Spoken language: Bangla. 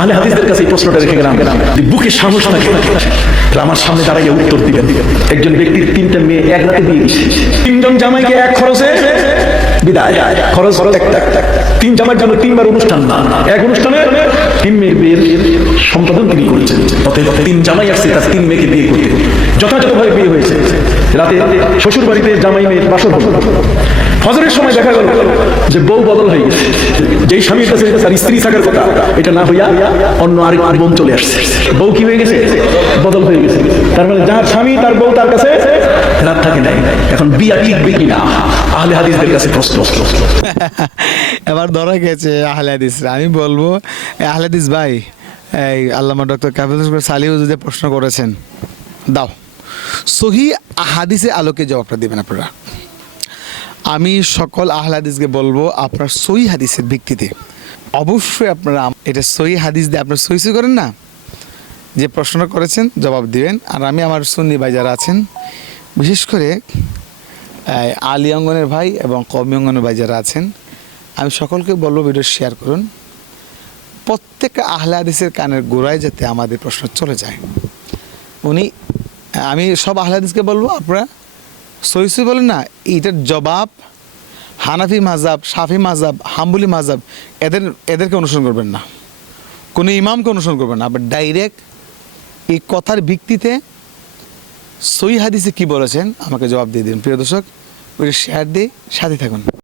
আহলে হাদিসদের কাছে এই প্রশ্নটা রেখে গেলাম। যে বুকে সাহস থাকে। আমার সামনে দাঁড়াই উত্তর দিবেন। একজন ব্যক্তির তিনটা মেয়ে এক রাতে দিয়ে দিচ্ছে তিনজন জামাইকে এক খরচে বিদায়। খরচ খরচ এক তিন জামার জন্য তিনবার অনুষ্ঠান না। এক অনুষ্ঠানে তিন মেয়ের বিয়ের সম্পাদন তিনি করেছেন। অতএব তিন জামাই আসছে, তার তিন মেয়েকে বিয়ে করতে। যথাযথভাবে বিয়ে হয়েছে। রাতে শ্বশুর বাড়িতে জামাই মেয়ের বাসর হল। ফজরের সময় দেখা গেল যে বউ বদল হয়ে গেছে। যেই স্বামীর কাছে তার স্ত্রী থাকার কথা, এটা না হইয়া অন্য আরেক বোন চলে আসছে। বউ কি হয়ে গেছে? বদল হয়ে গেছে। তার মানে যার স্বামী, তার বউ তার কাছে রাত থাকে নাই। এখন বিয়া টিকবে কিনা? আহলে হাদিসদের কাছে প্রশ্ন। এবার ধরা গেছে আহলে হাদিসরা আমি বলব আহলে হাদিস ভাই এই আল্লামা ডক্টর কাবিল সালিউ যে প্রশ্ন করেছেন দাও। সহি হাদিসে আলোকে জবাবটা দেবেন আপনারা। আমি সকল আহলে হাদিসকে বলব আপনার সহি হাদিসের ভিত্তিতে। অবশ্যই আপনারা এটা সহি হাদিস দিয়ে আপনার সহি সহি করেন না? যে প্রশ্ন করেছেন জবাব দিবেন। আর আমি আমার সুন্নি ভাই যারা আছেন বিশেষ করে এই, আলী অঙ্গনের ভাই এবং কমি অঙ্গনের ভাই যারা আছেন আমি সকলকে বলব ভিডিও শেয়ার করুন। প্রত্যেকটা আহলে হাদিসের কানের গোড়ায় যাতে আমাদের প্রশ্ন চলে যায়। উনি, আমি সব আহলে হাদিসকে বলব, আপনারা সহিসই বলেন না এইটার জবাব হানাফি মাজাব সাফি মাজাব হাম্বুলি মাজাব এদের, এদেরকে অনুসরণ করবেন না। কোনো ইমামকে অনুসরণ করবেন না, আবার ডাইরেক্ট এই কথার ভিত্তিতে সই হাদিসে কি বলেছেন, আমাকে জবাব দিয়ে দিন। প্রিয় দর্শক ওই শেয়ার দিয়ে সাথে থাকুন।